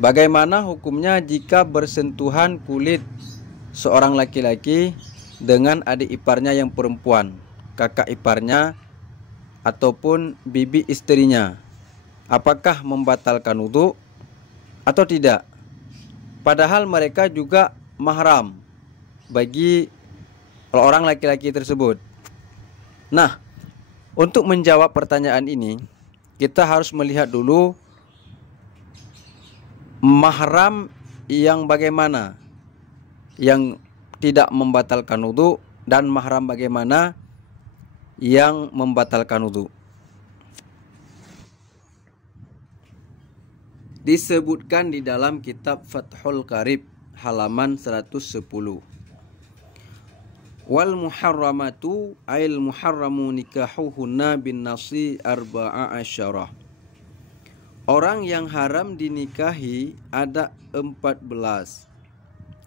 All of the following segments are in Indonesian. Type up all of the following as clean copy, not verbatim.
Bagaimana hukumnya jika bersentuhan kulit seorang laki-laki dengan adik iparnya yang perempuan, kakak iparnya ataupun bibi istrinya? Apakah membatalkan wudhu atau tidak? Padahal mereka juga mahram bagi orang laki-laki tersebut. Nah, untuk menjawab pertanyaan ini, kita harus melihat dulu mahram yang bagaimana, yang tidak membatalkan wudhu, dan mahram bagaimana yang membatalkan wudhu. Disebutkan di dalam kitab Fathul Qarib halaman 110. Wal muharramatu ail muharramu nikahuhunna bin nasi arba'a asyarah. Orang yang haram dinikahi ada 14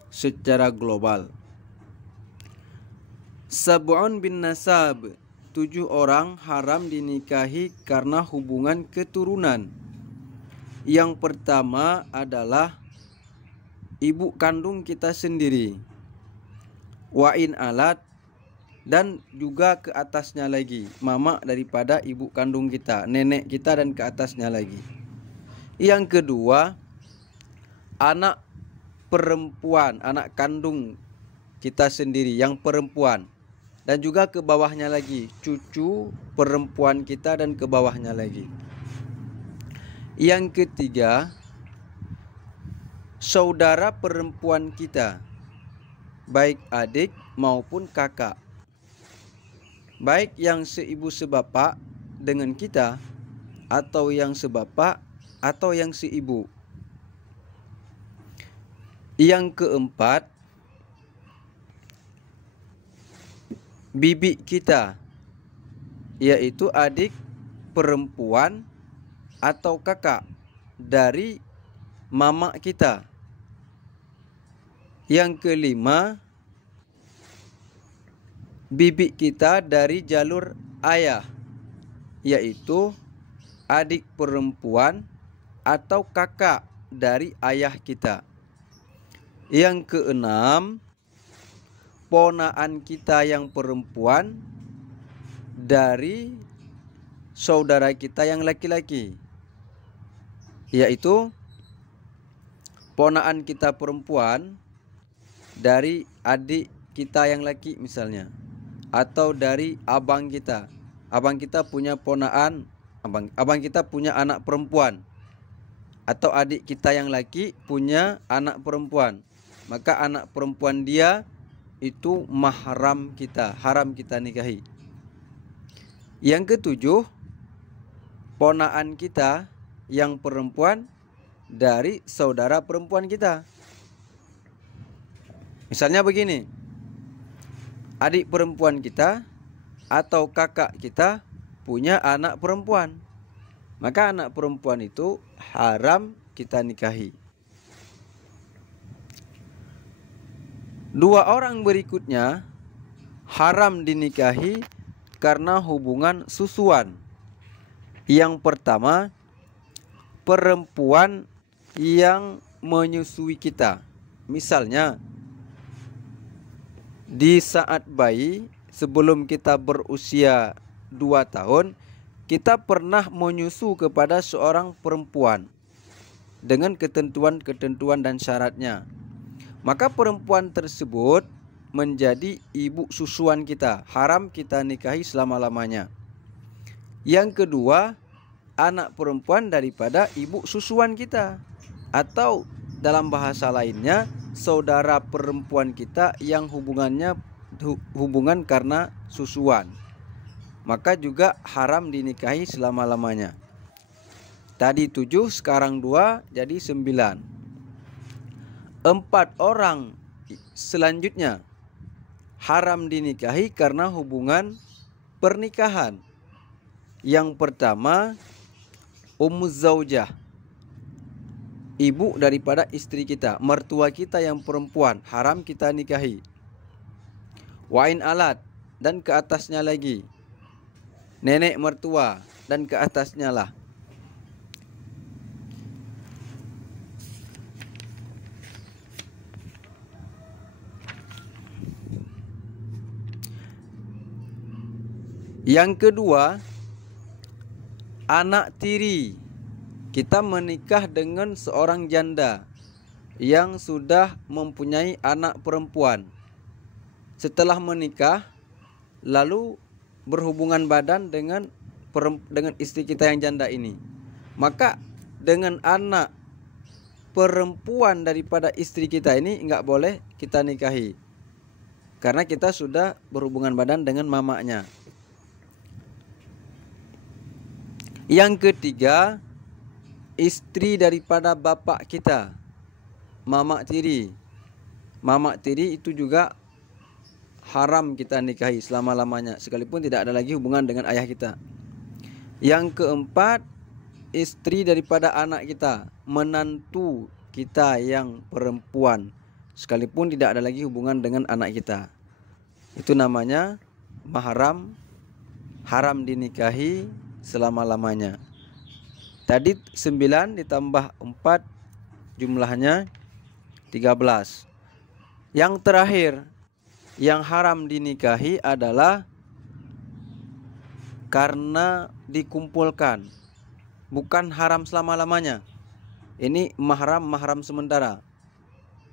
secara global. Sab'un bin nasab, 7 orang haram dinikahi karena hubungan keturunan. Yang pertama adalah ibu kandung kita sendiri, wa'in alat, dan juga ke atasnya lagi, mama daripada ibu kandung kita, nenek kita dan ke atasnya lagi. Yang kedua, anak perempuan, anak kandung kita sendiri yang perempuan, dan juga ke bawahnya lagi, cucu perempuan kita dan ke bawahnya lagi. Yang ketiga, saudara perempuan kita, baik adik maupun kakak, baik yang seibu sebapak dengan kita, atau yang sebapak atau yang seibu. Yang keempat, bibi kita, yaitu adik perempuan atau kakak dari mama kita. Yang kelima, bibi kita dari jalur ayah, yaitu adik perempuan atau kakak dari ayah kita. Yang keenam, ponaan kita yang perempuan dari saudara kita yang laki-laki, yaitu ponaan kita perempuan dari adik kita yang laki misalnya, atau dari abang kita. Abang kita punya ponaan, abang kita punya anak perempuan, atau adik kita yang laki punya anak perempuan, maka anak perempuan dia itu mahram kita, haram kita nikahi. Yang ketujuh, ponaan kita yang perempuan dari saudara perempuan kita. Misalnya begini, adik perempuan kita atau kakak kita punya anak perempuan, maka anak perempuan itu haram kita nikahi. 2 orang berikutnya haram dinikahi karena hubungan susuan. Yang pertama, perempuan yang menyusui kita. Misalnya, di saat bayi, sebelum kita berusia 2 tahun, kita pernah menyusu kepada seorang perempuan dengan ketentuan-ketentuan dan syaratnya. Maka perempuan tersebut menjadi ibu susuan kita, haram kita nikahi selama-lamanya. Yang kedua, anak perempuan daripada ibu susuan kita, atau dalam bahasa lainnya, saudara perempuan kita yang hubungan karena susuan, maka juga haram dinikahi selama-lamanya. Tadi 7, sekarang 2, jadi 9. 4 orang selanjutnya haram dinikahi karena hubungan pernikahan. Yang pertama, Ummuz Zaujah, ibu daripada istri kita, mertua kita yang perempuan, haram kita nikahi. Wa'in alat, dan ke atasnya lagi, nenek mertua, dan ke atasnya lah. Yang kedua, anak tiri. Kita menikah dengan seorang janda yang sudah mempunyai anak perempuan. Setelah menikah, lalu berhubungan badan dengan istri kita yang janda ini. Maka dengan anak perempuan daripada istri kita ini enggak boleh kita nikahi, karena kita sudah berhubungan badan dengan mamanya. Yang ketiga, istri daripada bapak kita, mamak tiri. Mamak tiri itu juga haram kita nikahi selama-lamanya, sekalipun tidak ada lagi hubungan dengan ayah kita. Yang keempat, istri daripada anak kita, menantu kita yang perempuan, sekalipun tidak ada lagi hubungan dengan anak kita. Itu namanya mahram, haram dinikahi selama-lamanya. Tadi 9 ditambah 4 jumlahnya 13. Yang terakhir yang haram dinikahi adalah karena dikumpulkan, bukan haram selama-lamanya. Ini mahram sementara,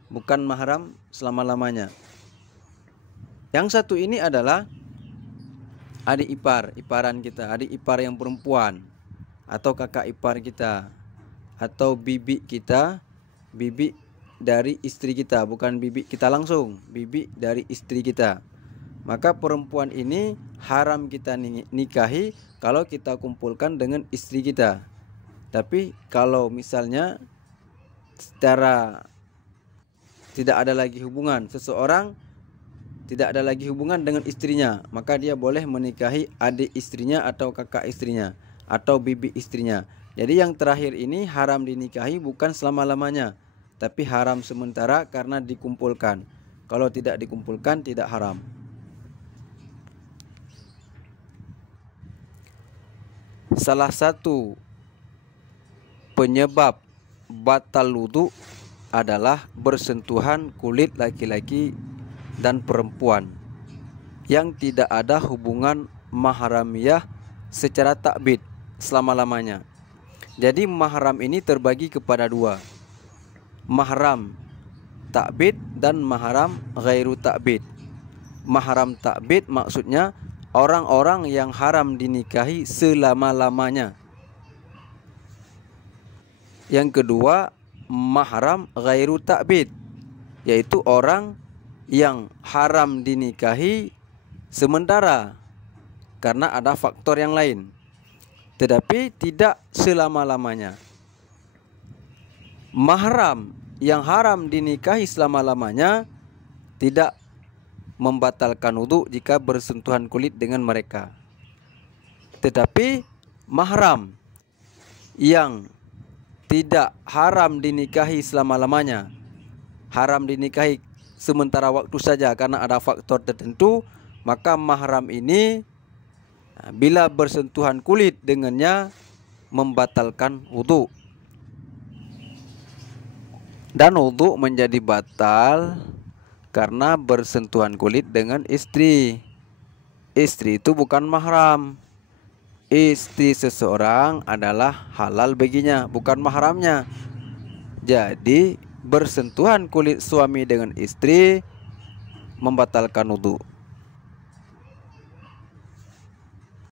bukan mahram selama-lamanya. Yang satu ini adalah adik iparan kita, adik ipar yang perempuan, atau kakak ipar kita, atau bibi kita, bibi dari istri kita, bukan bibi kita langsung, bibi dari istri kita. Maka perempuan ini haram kita nikahi kalau kita kumpulkan dengan istri kita. Tapi kalau misalnya secara tidak ada lagi hubungan, seseorang tidak ada lagi hubungan dengan istrinya, maka dia boleh menikahi adik istrinya atau kakak istrinya atau bibi istrinya. Jadi yang terakhir ini haram dinikahi bukan selama-lamanya, tapi haram sementara karena dikumpulkan. Kalau tidak dikumpulkan tidak haram. Salah satu penyebab batal wudu adalah bersentuhan kulit laki-laki dan perempuan yang tidak ada hubungan mahramiyah secara takbid selama-lamanya. Jadi mahram ini terbagi kepada dua, mahram takbid dan mahram ghairu takbid. Mahram takbid maksudnya orang-orang yang haram dinikahi selama-lamanya. Yang kedua, mahram ghairu ta'bid, yaitu orang yang haram dinikahi sementara karena ada faktor yang lain, tetapi tidak selama-lamanya. Mahram yang haram dinikahi selama-lamanya tidak membatalkan wudu jika bersentuhan kulit dengan mereka. Tetapi mahram yang tidak haram dinikahi selama-lamanya, haram dinikahi sementara waktu saja karena ada faktor tertentu, maka mahram ini bila bersentuhan kulit dengannya membatalkan wudu. Dan wudu menjadi batal karena bersentuhan kulit dengan istri. Istri itu bukan mahram. Istri seseorang adalah halal baginya, bukan mahramnya. Jadi bersentuhan kulit suami dengan istri membatalkan wudu.